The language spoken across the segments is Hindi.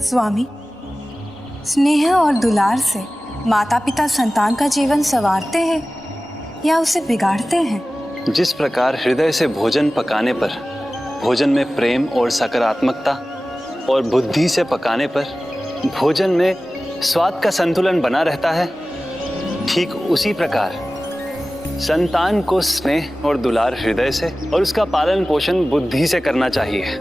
स्वामी, स्नेह और दुलार से माता पिता संतान का जीवन संवारते हैं या उसे बिगाड़ते हैं? जिस प्रकार हृदय से भोजन पकाने पर भोजन में प्रेम और सकारात्मकता और बुद्धि से पकाने पर भोजन में स्वाद का संतुलन बना रहता है, ठीक उसी प्रकार संतान को स्नेह और दुलार हृदय से और उसका पालन पोषण बुद्धि से करना चाहिए।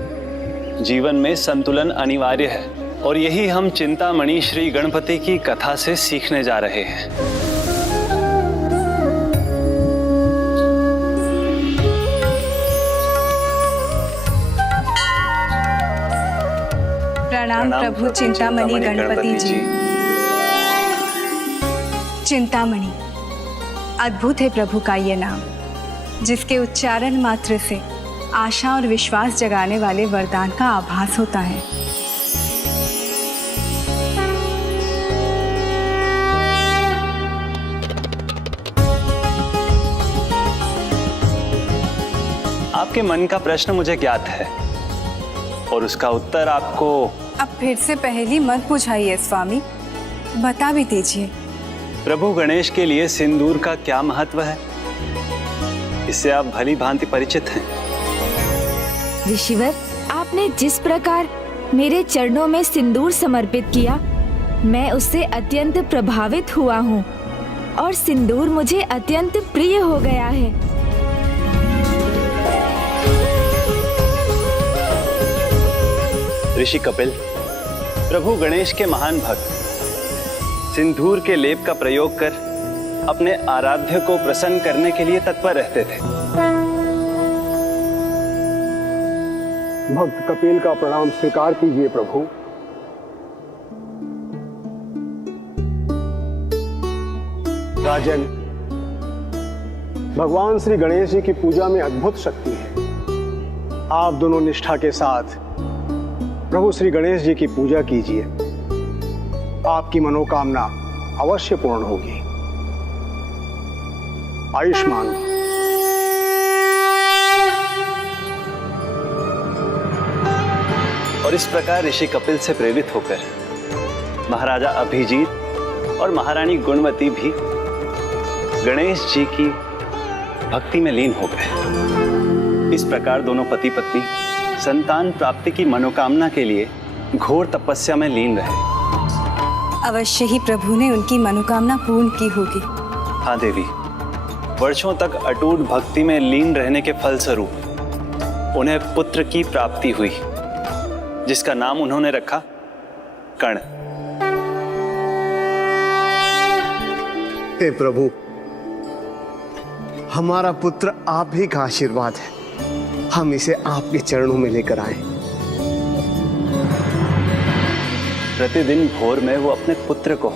जीवन में संतुलन अनिवार्य है और यही हम चिंतामणि श्री गणपति की कथा से सीखने जा रहे हैं। प्रणाम प्रभु चिंतामणि गणपति जी। चिंतामणि, अद्भुत है प्रभु का ये नाम, जिसके उच्चारण मात्र से आशा और विश्वास जगाने वाले वरदान का आभास होता है। आपके मन का प्रश्न मुझे ज्ञात है और उसका उत्तर आपको। अब फिर से पहेली मत बुझाइए स्वामी, बता भी दीजिए। प्रभु गणेश के लिए सिंदूर का क्या महत्व है, इससे आप भली भांति परिचित हैं। ऋषिवर, आपने जिस प्रकार मेरे चरणों में सिंदूर समर्पित किया, मैं उससे अत्यंत प्रभावित हुआ हूँ और सिंदूर मुझे अत्यंत प्रिय हो गया है। ऋषि कपिल, प्रभु गणेश के महान भक्त सिंदूर के लेप का प्रयोग कर अपने आराध्य को प्रसन्न करने के लिए तत्पर रहते थे। भक्त कपिल का प्रणाम स्वीकार कीजिए प्रभु। राजन, भगवान श्री गणेश जी की पूजा में अद्भुत शक्ति है। आप दोनों निष्ठा के साथ प्रभु श्री गणेश जी की पूजा कीजिए, आपकी मनोकामना अवश्य पूर्ण होगी। आयुष्मान। और इस प्रकार ऋषि कपिल से प्रेरित होकर महाराजा अभिजीत और महारानी गुणवती भी गणेश जी की भक्ति में लीन हो गए। इस प्रकार दोनों पति पत्नी संतान प्राप्ति की मनोकामना के लिए घोर तपस्या में लीन रहे। अवश्य ही प्रभु ने उनकी मनोकामना पूर्ण की होगी। हाँ देवी, वर्षों तक अटूट भक्ति में लीन रहने के फलस्वरूप उन्हें पुत्र की प्राप्ति हुई, जिसका नाम उन्होंने रखा कर्ण। हे प्रभु, हमारा पुत्र आप ही का आशीर्वाद है, हम इसे आपके चरणों में लेकर आए। प्रतिदिन भोर में वो अपने पुत्र को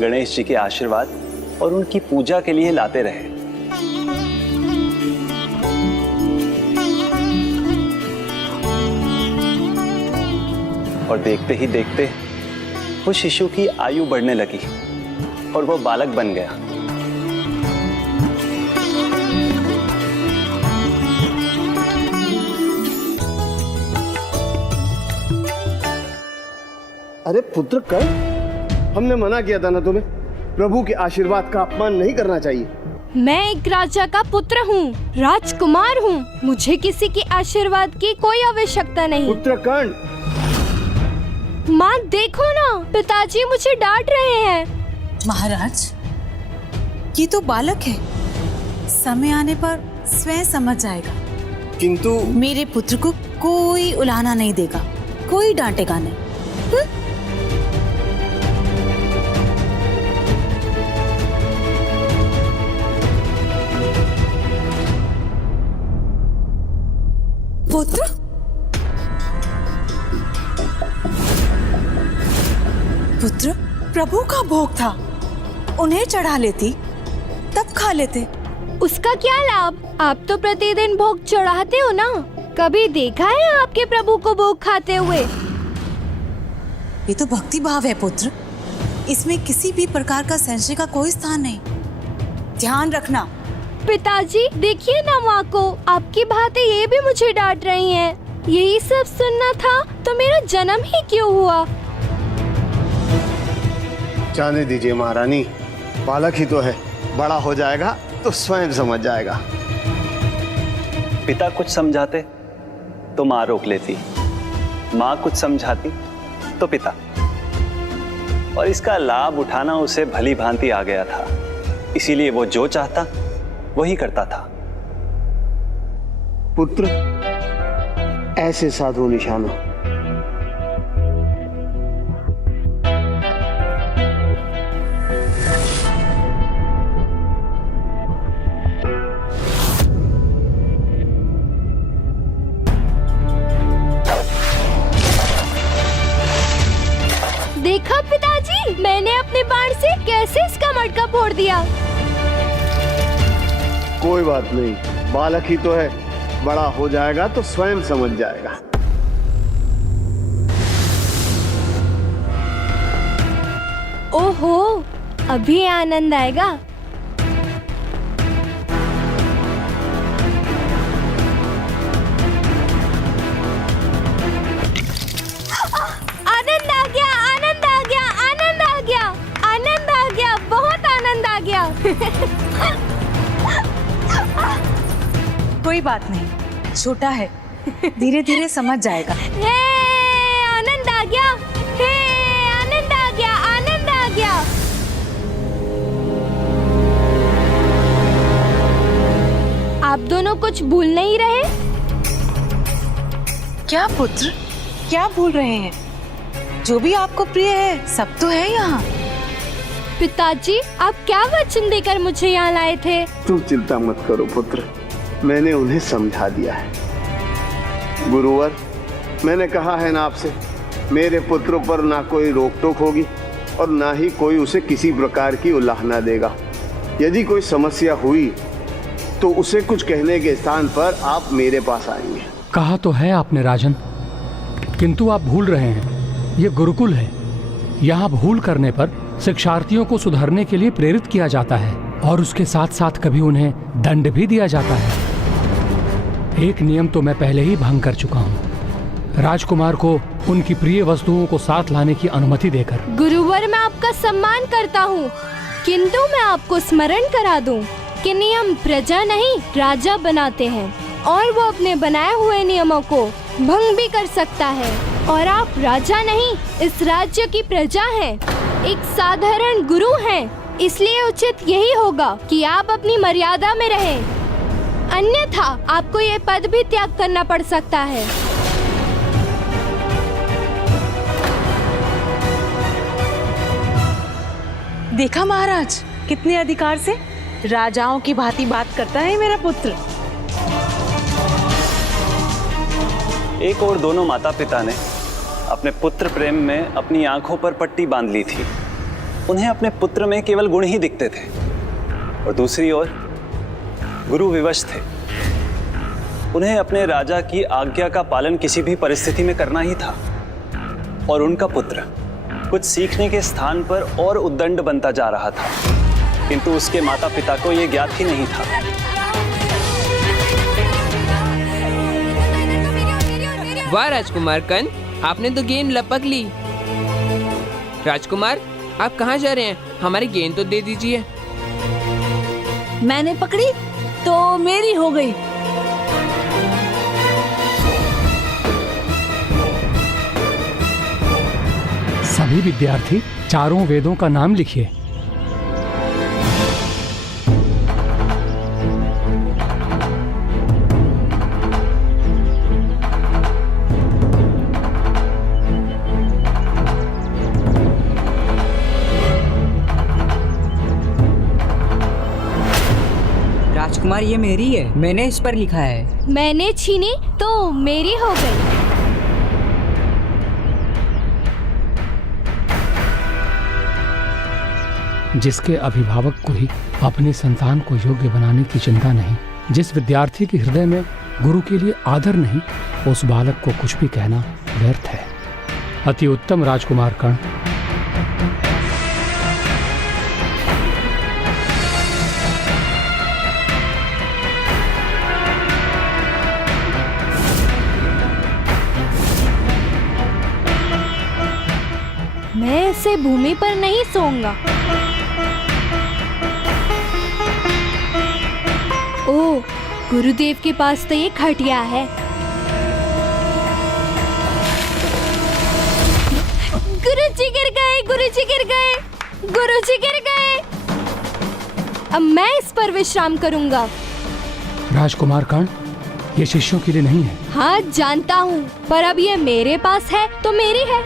गणेश जी के आशीर्वाद और उनकी पूजा के लिए लाते रहे। और देखते ही देखते वो शिशु की आयु बढ़ने लगी और वो बालक बन गया। अरे पुत्र कर, हमने मना किया था ना तुम्हें, प्रभु के आशीर्वाद का अपमान नहीं करना चाहिए। मैं एक राजा का पुत्र हूँ, राजकुमार हूँ, मुझे किसी के आशीर्वाद की कोई आवश्यकता नहीं। पुत्र कर्ण। माँ देखो ना, पिताजी मुझे डांट रहे हैं। महाराज, ये तो बालक है, समय आने पर स्वयं समझ जाएगा। किंतु मेरे पुत्र को कोई उलाहना नहीं देगा, कोई डांटेगा नहीं। पुत्र, पुत्र प्रभु का भोग था, उन्हें चढ़ा लेती तब खा लेते। उसका क्या लाभ? आप तो प्रतिदिन भोग चढ़ाते हो ना, कभी देखा है आपके प्रभु को भोग खाते हुए? ये तो भक्ति भाव है पुत्र, इसमें किसी भी प्रकार का संशय का कोई स्थान नहीं। ध्यान रखना। पिताजी देखिए ना माँ को, आपकी बातें ये भी मुझे डांट रही हैं। यही सब सुनना था तो मेरा जन्म ही क्यों हुआ? जाने दीजिए महारानी, बालक ही तो है, बड़ा हो जाएगा तो स्वयं समझ जाएगा। पिता कुछ समझाते तो माँ रोक लेती, माँ कुछ समझाती तो पिता, और इसका लाभ उठाना उसे भली भांति आ गया था, इसीलिए वो जो चाहता वही करता था। पुत्र ऐसे साधु निशानों, देखा पिताजी, मैंने अपने बाण से कैसे इसका मटका फोड़ दिया। कोई बात नहीं, बालक ही तो है, बड़ा हो जाएगा तो स्वयं समझ जाएगा। ओहो, अभी आनंद आएगा। आनंद आ गया, आनंद आ गया, आनंद आ गया, आनंद आ गया, बहुत आनंद आ गया। कोई बात नहीं, छोटा है, धीरे धीरे समझ जाएगा। हे, आनंद आ गया, हे, आनंद आ गया, आनंद आ गया। आप दोनों कुछ भूल नहीं रहे? क्या पुत्र, क्या भूल रहे हैं? जो भी आपको प्रिय है सब तो है यहाँ। पिताजी, आप क्या वचन देकर मुझे यहाँ लाए थे? तुम चिंता मत करो पुत्र, मैंने उन्हें समझा दिया है। गुरुवर, मैंने कहा है ना आपसे, मेरे पुत्र पर ना कोई रोक टोक होगी और ना ही कोई उसे किसी प्रकार की उलाहना देगा। यदि कोई समस्या हुई तो उसे कुछ कहने के स्थान पर आप मेरे पास आएंगे। कहा तो है आपने राजन, किंतु आप भूल रहे हैं, ये गुरुकुल है। यहाँ भूल करने पर शिक्षार्थियों को सुधरने के लिए प्रेरित किया जाता है और उसके साथ साथ कभी उन्हें दंड भी दिया जाता है। एक नियम तो मैं पहले ही भंग कर चुका हूँ, राजकुमार को उनकी प्रिय वस्तुओं को साथ लाने की अनुमति देकर। गुरुवर, मैं आपका सम्मान करता हूँ, किंतु मैं आपको स्मरण करा दूं कि नियम प्रजा नहीं राजा बनाते हैं और वो अपने बनाए हुए नियमों को भंग भी कर सकता है। और आप राजा नहीं, इस राज्य की प्रजा हैं, एक साधारण गुरु हैं, इसलिए उचित यही होगा कि आप अपनी मर्यादा में रहें, अन्यथा आपको ये पद भी त्याग करना पड़ सकता है। देखा महाराज, कितने अधिकार से राजाओं की भांति बात करता है मेरा पुत्र। एक और दोनों माता पिता ने अपने पुत्र प्रेम में अपनी आंखों पर पट्टी बांध ली थी। उन्हें अपने पुत्र में केवल गुण ही दिखते थे, और दूसरी ओर गुरु विवश थे। उन्हें अपने राजा की आज्ञा का पालन किसी भी परिस्थिति में करना ही था, और उनका पुत्र कुछ सीखने के स्थान पर और उद्दंड बनता जा रहा था, किंतु उसके माता पिता को यह ज्ञात ही नहीं था। वाह राजकुमार कर्ण, आपने तो गेंद लपक ली। राजकुमार, आप कहाँ जा रहे हैं? हमारी गेंद तो दे दीजिए। मैंने पकड़ी तो मेरी हो गई। सभी विद्यार्थी चारों वेदों का नाम लिखिए। राजकुमार, ये मेरी है, मैंने इस पर लिखा है। मैंने छीनी तो मेरी हो गई। जिसके अभिभावक को ही अपने संतान को योग्य बनाने की चिंता नहीं, जिस विद्यार्थी के हृदय में गुरु के लिए आदर नहीं, उस बालक को कुछ भी कहना व्यर्थ है। अति उत्तम राजकुमार कर्ण। मैं ऐसे भूमि पर नहीं सोऊंगा। ओह, गुरुदेव के पास तो ये खटिया है। गुरुजी गिर गए, गुरुजी गिर गए, गुरुजी गिर गए। अब मैं इस पर विश्राम करूंगा। राजकुमार कर्ण, ये शिष्यों के लिए नहीं है। हाँ जानता हूँ, पर अब ये मेरे पास है तो मेरी है।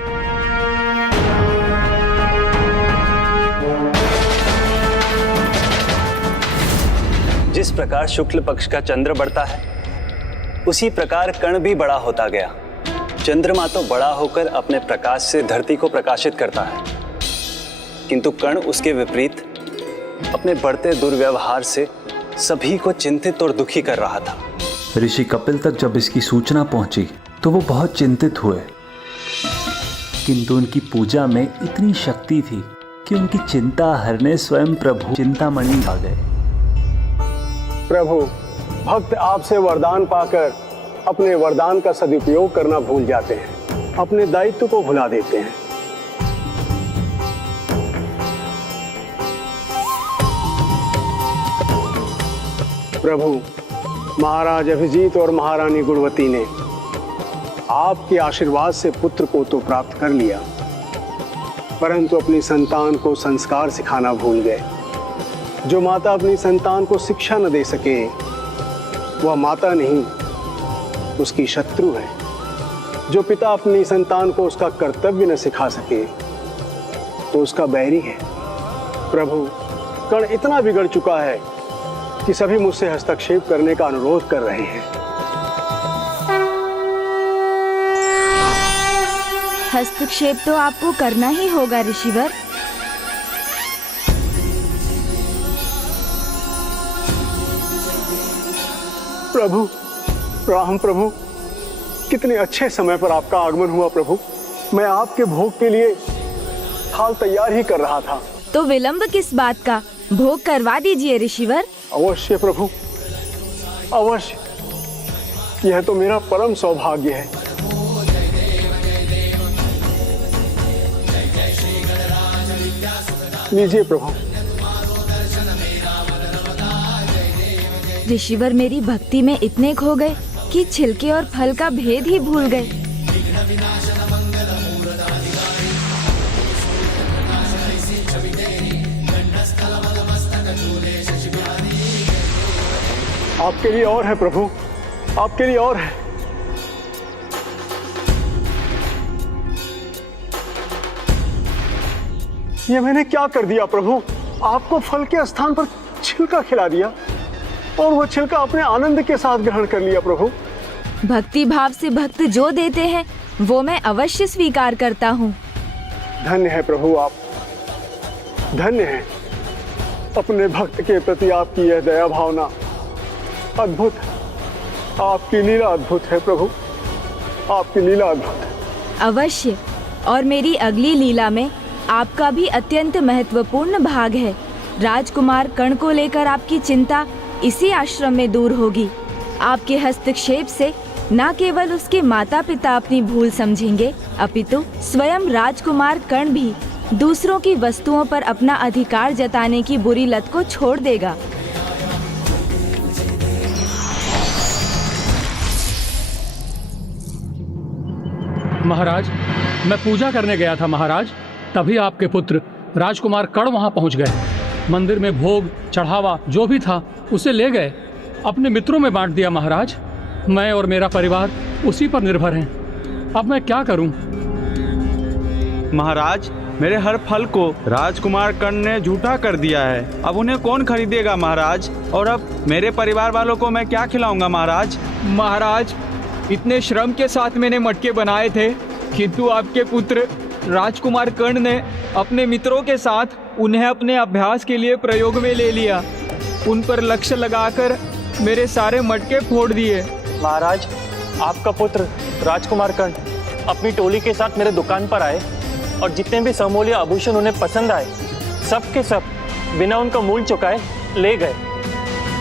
जिस प्रकार शुक्ल पक्ष का चंद्र बढ़ता है, उसी प्रकार कर्ण भी बड़ा होता गया। चंद्रमा तो बड़ा होकर अपने प्रकाश से धरती को प्रकाशित करता है, किंतु कर्ण उसके विपरीत अपने बढ़ते दुर्व्यवहार से सभी को चिंतित और दुखी कर रहा था। ऋषि कपिल तक जब इसकी सूचना पहुंची तो वो बहुत चिंतित हुए, किंतु उनकी पूजा में इतनी शक्ति थी कि उनकी चिंता हरने स्वयं प्रभु चिंतामणि आ गए। प्रभु, भक्त आपसे वरदान पाकर अपने वरदान का सदुपयोग करना भूल जाते हैं, अपने दायित्व को भुला देते हैं। प्रभु, महाराज अभिजीत और महारानी गुणवती ने आपके आशीर्वाद से पुत्र को तो प्राप्त कर लिया, परंतु अपनी संतान को संस्कार सिखाना भूल गए। जो माता अपनी संतान को शिक्षा न दे सके, वह माता नहीं, उसकी शत्रु है। जो पिता अपनी संतान को उसका कर्तव्य न सिखा सके, तो उसका बैरी है। प्रभु, कर्ण इतना बिगड़ चुका है कि सभी मुझसे हस्तक्षेप करने का अनुरोध कर रहे हैं। हस्तक्षेप तो आपको करना ही होगा ऋषिवर। प्रभु, राम प्रभु, कितने अच्छे समय पर आपका आगमन हुआ प्रभु। मैं आपके भोग के लिए थाल तैयार ही कर रहा था। तो विलंब किस बात का, भोग करवा दीजिए ऋषिवर। अवश्य प्रभु, अवश्य। यह तो मेरा परम सौभाग्य है। लीजिए प्रभु। ऋषिवर मेरी भक्ति में इतने खो गए कि छिलके और फल का भेद ही भूल गए। आपके लिए और है प्रभु, आपके लिए और है। ये मैंने क्या कर दिया प्रभु? आपको फल के स्थान पर छिलका खिला दिया और वो छिलका अपने आनंद के साथ ग्रहण कर लिया प्रभु। भक्ति भाव से भक्त जो देते हैं वो मैं अवश्य स्वीकार करता हूँ। धन्य है प्रभु आप, धन्य है। अपने भक्त के प्रति आपकी यह दया भावना अद्भुत। आपकी लीला अद्भुत है प्रभु, आपकी लीला अद्भुत। अवश्य, और मेरी अगली लीला में आपका भी अत्यंत महत्वपूर्ण भाग है। राजकुमार कर्ण को लेकर आपकी चिंता इसी आश्रम में दूर होगी। आपके हस्तक्षेप से न केवल उसके माता पिता अपनी भूल समझेंगे, अपितु स्वयं राजकुमार कर्ण भी दूसरों की वस्तुओं पर अपना अधिकार जताने की बुरी लत को छोड़ देगा। महाराज, मैं पूजा करने गया था महाराज, तभी आपके पुत्र राजकुमार कर्ण वहां पहुंच गए। मंदिर में भोग चढ़ावा जो भी था उसे ले गए, अपने मित्रों में बांट दिया महाराज। मैं और मेरा परिवार उसी पर निर्भर हैं। अब मैं क्या करूं? महाराज, मेरे हर फल को राजकुमार कर्ण ने झूठा कर दिया है। अब उन्हें कौन खरीदेगा महाराज? और अब मेरे परिवार वालों को मैं क्या खिलाऊंगा महाराज? महाराज, इतने श्रम के साथ मैंने मटके बनाए थे, किंतु आपके पुत्र राजकुमार कर्ण ने अपने मित्रों के साथ उन्हें अपने अभ्यास के लिए प्रयोग में ले लिया। उन पर लक्ष्य लगाकर मेरे सारे मटके फोड़ दिए। महाराज, आपका पुत्र राजकुमार कर्ण अपनी टोली के साथ मेरे दुकान पर आए और जितने भी समूल्य आभूषण उन्हें पसंद आए, सब के सब बिना उनका मूल्य चुकाए ले गए।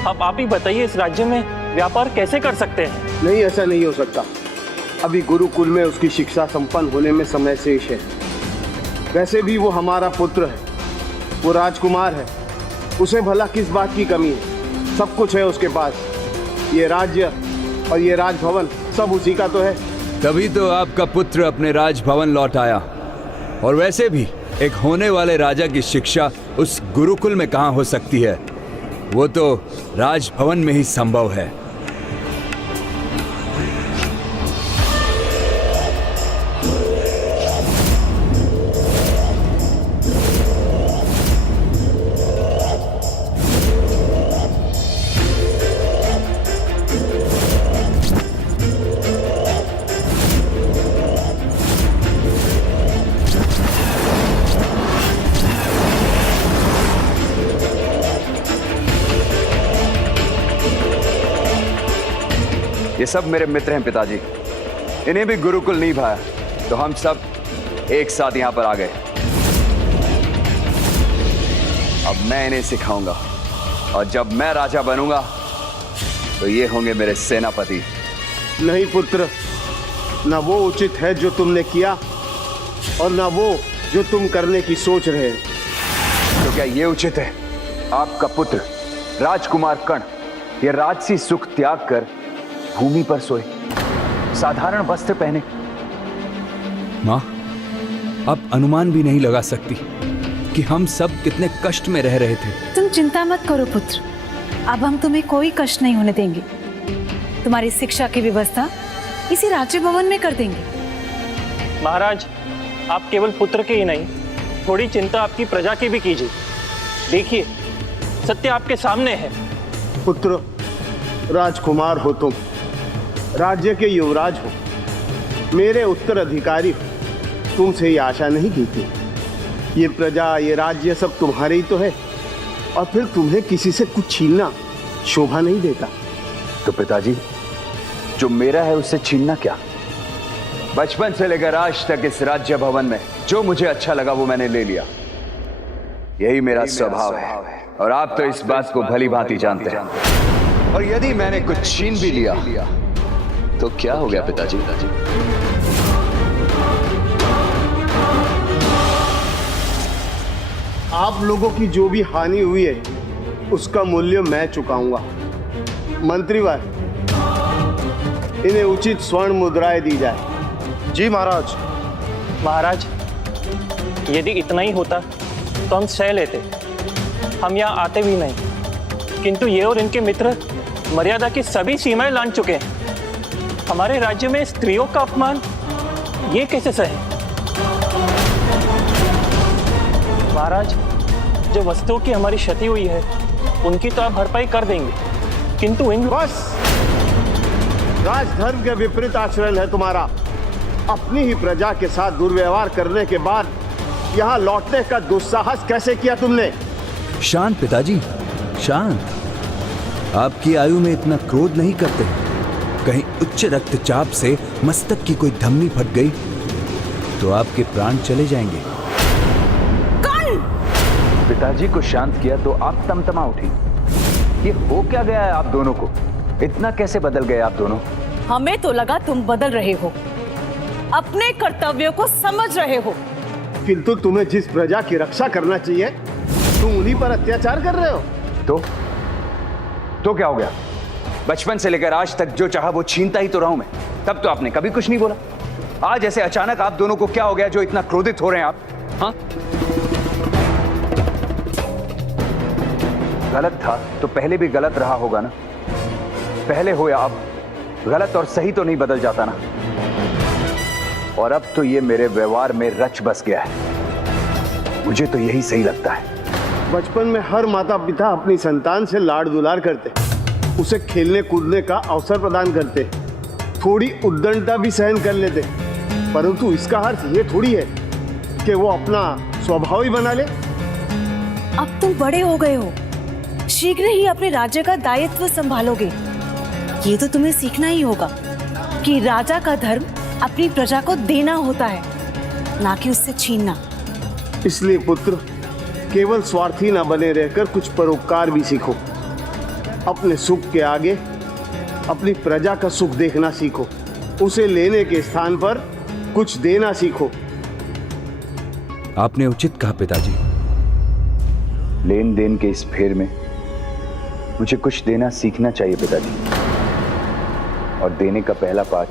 अब आप ही बताइए, इस राज्य में व्यापार कैसे कर सकते हैं? नहीं, ऐसा नहीं हो सकता। अभी गुरुकुल में उसकी शिक्षा संपन्न होने में समय शेष है। वैसे भी वो हमारा पुत्र है, वो राजकुमार है, उसे भला किस बात की कमी है? सब कुछ है उसके पास, ये राज्य और ये राजभवन सब उसी का तो है। तभी तो आपका पुत्र अपने राजभवन लौट आया। और वैसे भी एक होने वाले राजा की शिक्षा उस गुरुकुल में कहाँ हो सकती है? वो तो राजभवन में ही संभव है। ये सब मेरे मित्र हैं पिताजी, इन्हें भी गुरुकुल नहीं भाया तो हम सब एक साथ यहां पर आ गए। अब मैं इन्हें सिखाऊंगा और जब मैं राजा बनूंगा तो ये होंगे मेरे सेनापति। नहीं पुत्र, ना वो उचित है जो तुमने किया और ना वो जो तुम करने की सोच रहे हैं। तो क्या ये उचित है? आपका पुत्र राजकुमार कर्ण ये राजसी सुख त्याग कर भूमि पर सोए, साधारण वस्त्र पहने। मां, अब अनुमान भी नहीं लगा सकती कि हम सब कितने कष्ट में रह रहे थे। तुम चिंता मत करो पुत्र, अब हम तुम्हें कोई कष्ट नहीं होने देंगे। तुम्हारी शिक्षा की व्यवस्था इसी राज्य भवन में कर देंगे। महाराज, आप केवल पुत्र के ही नहीं, थोड़ी चिंता आपकी प्रजा की भी कीजिए। देखिए, सत्य आपके सामने है। पुत्र, राजकुमार हो तुम, राज्य के युवराज हो, मेरे उत्तराधिकारी हो, तुमसे ये आशा नहीं की थी। ये प्रजा, ये राज्य सब तुम्हारे ही तो है, और फिर तुम्हें किसी से कुछ छीनना शोभा नहीं देता। तो पिताजी, जो मेरा है उससे छीनना क्या? बचपन से लेकर आज तक इस राज्य भवन में जो मुझे अच्छा लगा वो मैंने ले लिया। यही मेरा स्वभाव है और आप तो इस बात को भली भांति जानते हैं। और यदि मैंने कुछ छीन भी लिया तो क्या हो गया पिताजी? आप लोगों की जो भी हानि हुई है उसका मूल्य मैं चुकाऊंगा। मंत्रीवर, इन्हें उचित स्वर्ण मुद्राएं दी जाए। जी महाराज। महाराज, यदि इतना ही होता तो हम सह लेते, हम यहाँ आते भी नहीं। किंतु ये और इनके मित्र मर्यादा की सभी सीमाएं लांघ चुके हैं। हमारे राज्य में स्त्रियों का अपमान ये कैसे सहे? महाराज, जो वस्तुओं की हमारी क्षति हुई है उनकी तो आप भरपाई कर देंगे, किंतु इन बस, राजधर्म के विपरीत आचरण है तुम्हारा। अपनी ही प्रजा के साथ दुर्व्यवहार करने के बाद यहाँ लौटने का दुस्साहस कैसे किया तुमने? शांत पिताजी, शांत। आपकी आयु में इतना क्रोध नहीं करते। कहीं उच्च रक्तचाप से मस्तक की कोई धमनी फट गई तो आपके प्राण चले जाएंगे। पिताजी को शांत किया तो आप तमतमा उठी। ये हो क्या गया है आप दोनों को? इतना कैसे बदल गए आप दोनों? हमें तो लगा तुम बदल रहे हो, अपने कर्तव्यों को समझ रहे हो। किंतु तुम्हें जिस प्रजा की रक्षा करना चाहिए तुम उन्हीं पर अत्याचार कर रहे हो। तो क्या हो गया? बचपन से लेकर आज तक जो चाहा वो छीनता ही तो रहा हूं मैं। तब तो आपने कभी कुछ नहीं बोला। आज ऐसे अचानक आप दोनों को क्या हो गया जो इतना क्रोधित हो रहे हैं आप? हाँ, गलत था तो पहले भी गलत रहा होगा ना। पहले हो या अब, गलत और सही तो नहीं बदल जाता ना। और अब तो ये मेरे व्यवहार में रच बस गया है। मुझे तो यही सही लगता है। बचपन में हर माता पिता अपनी संतान से लाड़ दुलार करते, उसे खेलने कूदने का अवसर प्रदान करते, थोड़ी उद्दंडता भी सहन कर लेते, परंतु इसका अर्थ ये थोड़ी है कि वो अपना स्वभाव ही बना ले। अब तुम बड़े हो गए हो, शीघ्र ही अपने राज्य का दायित्व संभालोगे। ये तो तुम्हें सीखना ही होगा कि राजा का धर्म अपनी प्रजा को देना होता है, ना कि उससे छीनना। इसलिए पुत्र, केवल स्वार्थी ना बने रहकर कुछ परोपकार भी सीखो। अपने सुख के आगे अपनी प्रजा का सुख देखना सीखो। उसे लेने के स्थान पर कुछ देना सीखो। आपने उचित कहा पिताजी। लेन देन के इस फेर में मुझे कुछ देना सीखना चाहिए पिताजी, और देने का पहला पाठ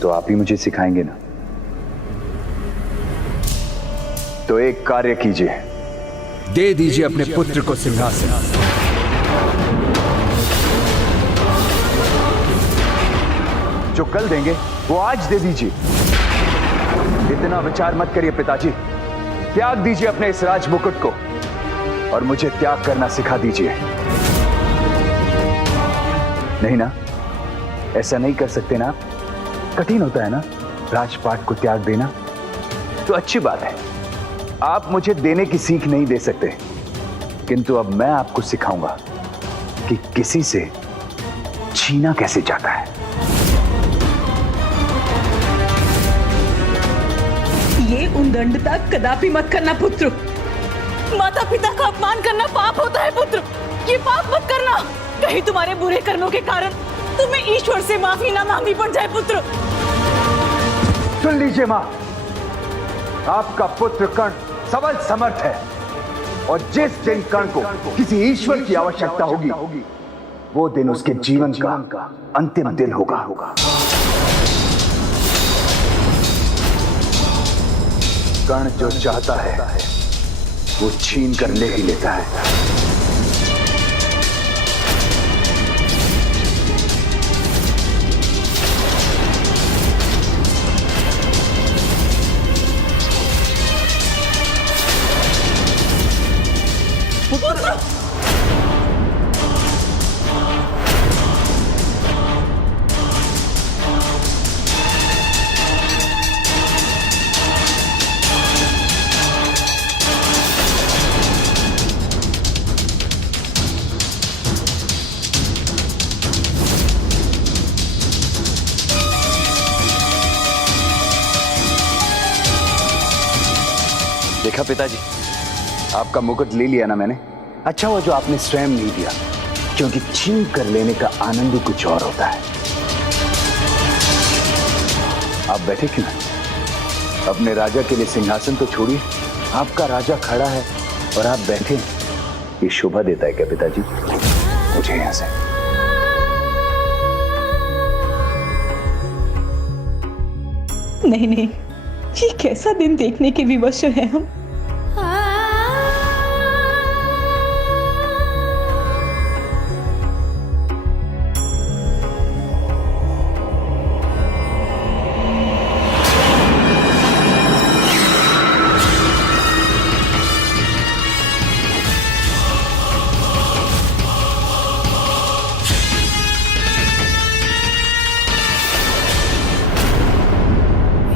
तो आप ही मुझे सिखाएंगे ना। तो एक कार्य कीजिए, दे दीजिए अपने पुत्र को सिंहासन। जो कल देंगे वो आज दे दीजिए। इतना विचार मत करिए पिताजी, त्याग दीजिए अपने इस राज मुकुट को और मुझे त्याग करना सिखा दीजिए। नहीं ना, ऐसा नहीं कर सकते ना? कठिन होता है ना राजपाट को त्याग देना? तो अच्छी बात है, आप मुझे देने की सीख नहीं दे सकते, किंतु अब मैं आपको सिखाऊंगा कि किसी से छीना कैसे जाता है। ये उद्दंडता कदापि मत करना पुत्र। माता पिता का अपमान करना पाप होता है पुत्र, ये पाप मत करना। कहीं तुम्हारे बुरे कर्मों के कारण तुम्हें ईश्वर से माफी ना मांगनी पड़ जाए पुत्र। सुन लीजिए मां, आपका पुत्र कर्ण सबल समर्थ है, और जिस दिन कर्ण को किसी ईश्वर की आवश्यकता होगी वो दिन उसके जीवन का अंतिम दिन होगा। कर्ण जो चाहता है वो छीन कर ले ही लेता है। देखा पिताजी, आपका मुकुट ले लिया ना मैंने। अच्छा हुआ जो आपने स्वयं नहीं दिया, क्योंकि छीन कर लेने का आनंद ही कुछ और होता है। आप बैठे क्यों? अपने राजा के लिए सिंहासन तो छोड़िए, आपका राजा खड़ा है और आप बैठे, ये शोभा देता है क्या पिताजी? मुझे यहां से नहीं नहीं, ये कैसा दिन देखने के विवश हैं हम।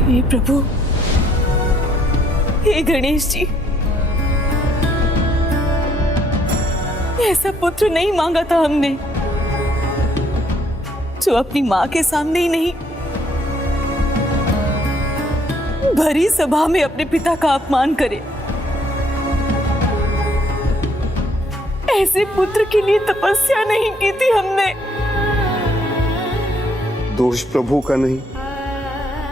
हे प्रभु, हे गणेश जी, ऐसा पुत्र नहीं मांगा था हमने, जो अपनी मां के सामने ही नहीं, भरी सभा में अपने पिता का अपमान करे। ऐसे पुत्र के लिए तपस्या नहीं की थी हमने। दोष प्रभु का नहीं,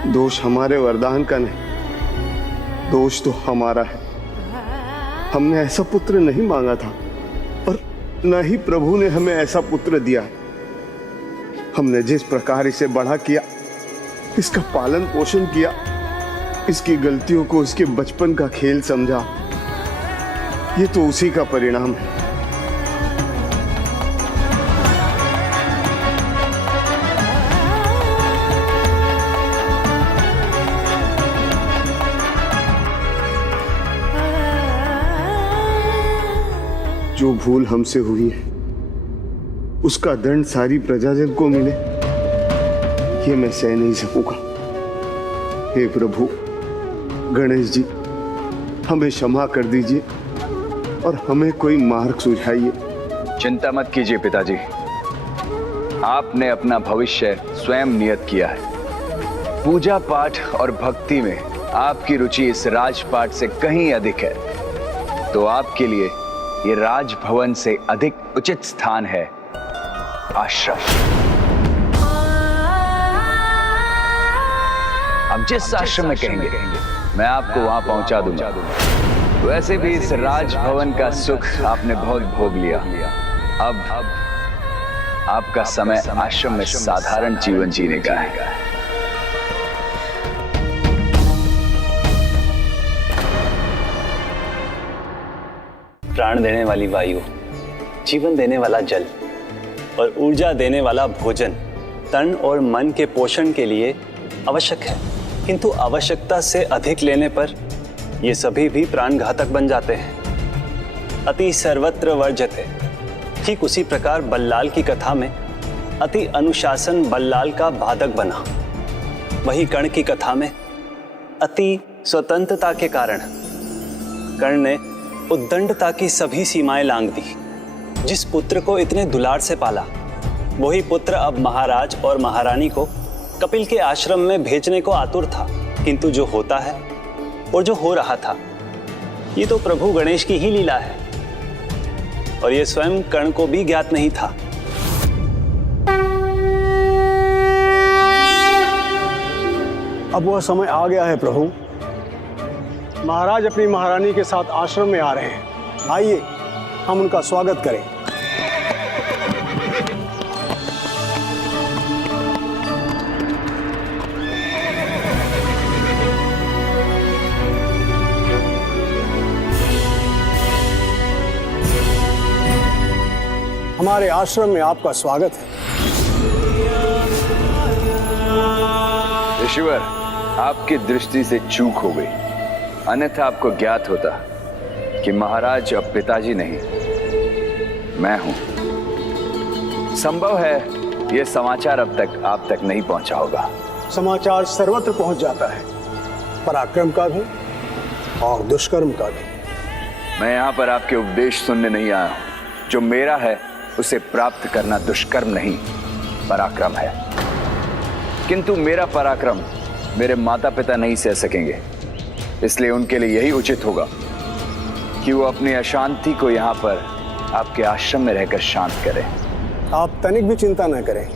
दोष हमारे वरदान का नहीं, दोष तो हमारा है। हमने ऐसा पुत्र नहीं मांगा था, और न ही प्रभु ने हमें ऐसा पुत्र दिया। हमने जिस प्रकार इसे बड़ा किया, इसका पालन पोषण किया, इसकी गलतियों को इसके बचपन का खेल समझा, ये तो उसी का परिणाम है। जो भूल हमसे हुई है उसका दंड सारी प्रजाजन को मिले, ये मैं सह नहीं सकूंगा। हे प्रभु गणेश जी, हमें क्षमा कर दीजिए और हमें कोई मार्ग सुझाइए। चिंता मत कीजिए पिताजी, आपने अपना भविष्य स्वयं नियत किया है। पूजा पाठ और भक्ति में आपकी रुचि इस राजपाट से कहीं अधिक है, तो आपके लिए ये राजभवन से अधिक उचित स्थान है आश्रम। आप जिस आश्रम में कहेंगे मैं आपको वहां पहुंचा दूंगा। वैसे भी इस राजभवन का सुख आपने बहुत भोग लिया। अब आपका समय आश्रम में साधारण जीवन जीने का है। प्राण देने वाली वायु, जीवन देने वाला जल और ऊर्जा देने वाला भोजन तन और मन के पोषण के लिए आवश्यक है, किंतु आवश्यकता से अधिक लेने पर ये सभी भी प्राणघातक बन जाते हैं। अति सर्वत्र वर्जते। ठीक उसी प्रकार बल्लाल की कथा में अति अनुशासन बल्लाल का बाधक बना। वही कर्ण की कथा में अति स्वतंत्रता के कारण कर्ण ने उद्दंडता की सभी सीमाएं लांघ दी। जिस पुत्र को इतने दुलार से पाला, वही पुत्र अब महाराज और महारानी को कपिल के आश्रम में भेजने को आतुर था, किंतु जो होता है और जो हो रहा था, ये तो प्रभु गणेश की ही लीला है और ये स्वयं कर्ण को भी ज्ञात नहीं था। अब वह समय आ गया है प्रभु। महाराज अपनी महारानी के साथ आश्रम में आ रहे हैं। आइए हम उनका स्वागत करें। हमारे आश्रम में आपका स्वागत है। ऋषिवर, आपकी दृष्टि से चूक हो गई, अन्यथा आपको ज्ञात होता कि महाराज अब पिताजी नहीं, मैं हूं। संभव है यह समाचार अब तक आप तक नहीं पहुंचा होगा। समाचार सर्वत्र पहुंच जाता है, पराक्रम का भी और दुष्कर्म का भी। मैं यहां पर आपके उपदेश सुनने नहीं आया हूं। जो मेरा है उसे प्राप्त करना दुष्कर्म नहीं, पराक्रम है। किंतु मेरा पराक्रम मेरे माता पिता नहीं सह सकेंगे, इसलिए उनके लिए यही उचित होगा कि वो अपनी अशांति को यहाँ पर आपके आश्रम में रहकर शांत करें। आप तनिक भी चिंता न करें।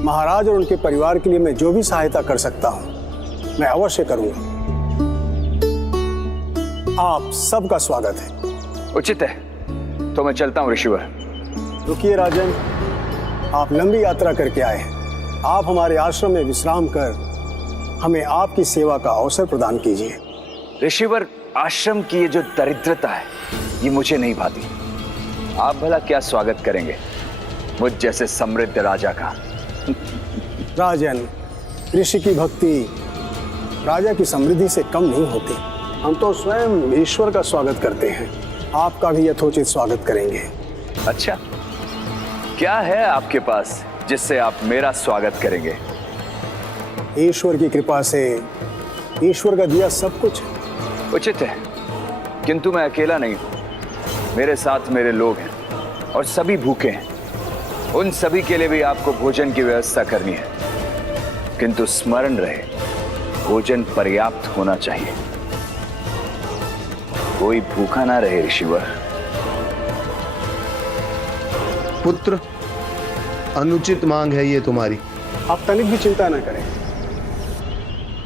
महाराज और उनके परिवार के लिए मैं जो भी सहायता कर सकता हूँ मैं अवश्य करूंगा। आप सबका स्वागत है। उचित है, तो मैं चलता हूँ ऋषिवर। रुकिए राजन, आप लंबी यात्रा करके आए हैं। आप हमारे आश्रम में विश्राम कर हमें आपकी सेवा का अवसर प्रदान कीजिए। ऋषिवर, आश्रम की ये जो दरिद्रता है ये मुझे नहीं भाती। आप भला क्या स्वागत करेंगे मुझ जैसे समृद्ध राजा का? राजन, ऋषि की भक्ति राजा की समृद्धि से कम नहीं होती। हम तो स्वयं ईश्वर का स्वागत करते हैं, आपका भी यथोचित स्वागत करेंगे। अच्छा, क्या है आपके पास जिससे आप मेरा स्वागत करेंगे? ईश्वर की कृपा से ईश्वर का दिया सब कुछ है। उचित है, किंतु मैं अकेला नहीं हूं। मेरे साथ मेरे लोग हैं और सभी भूखे हैं। उन सभी के लिए भी आपको भोजन की व्यवस्था करनी है, किंतु स्मरण रहे भोजन पर्याप्त होना चाहिए। कोई भूखा ना रहे ऋषिवर। पुत्र, अनुचित मांग है ये तुम्हारी। आप तनिक भी चिंता न करें,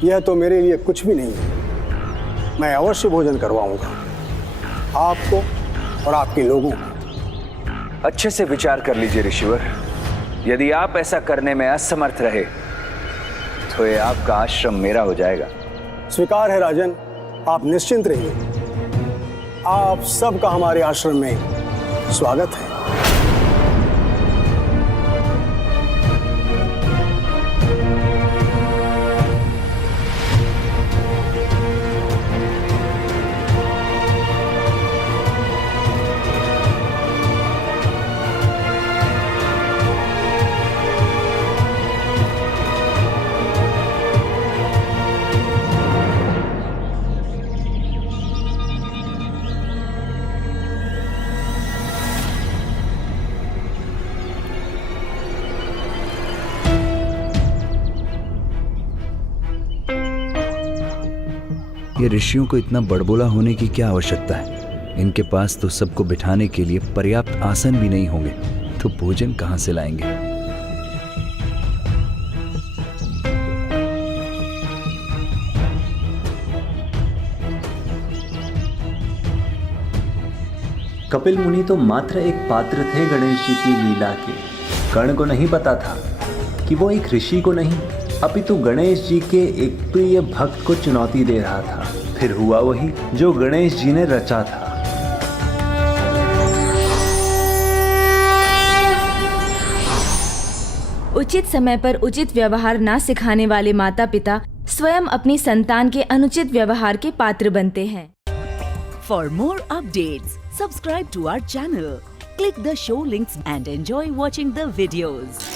यह तो मेरे लिए कुछ भी नहीं है। मैं अवश्य भोजन करवाऊंगा आपको और आपके लोगों को। अच्छे से विचार कर लीजिए ऋषिवर। यदि आप ऐसा करने में असमर्थ रहे तो ये आपका आश्रम मेरा हो जाएगा। स्वीकार है राजन, आप निश्चिंत रहिए। आप सबका हमारे आश्रम में स्वागत है। ये ऋषियों को इतना बड़बोला होने की क्या आवश्यकता है? इनके पास तो सबको बिठाने के लिए पर्याप्त आसन भी नहीं होंगे, तो भोजन कहां से लाएंगे? कपिल मुनि तो मात्र एक पात्र थे गणेश जी की लीला के। कर्ण को नहीं पता था कि वो एक ऋषि को नहीं अपितु गणेश जी के एक प्रिय भक्त को चुनौती दे रहा था। फिर हुआ वही जो गणेश जी ने रचा था। उचित समय पर उचित व्यवहार ना सिखाने वाले माता पिता स्वयं अपनी संतान के अनुचित व्यवहार के पात्र बनते हैं। For more updates, subscribe to our channel, click the show links and enjoy watching the videos.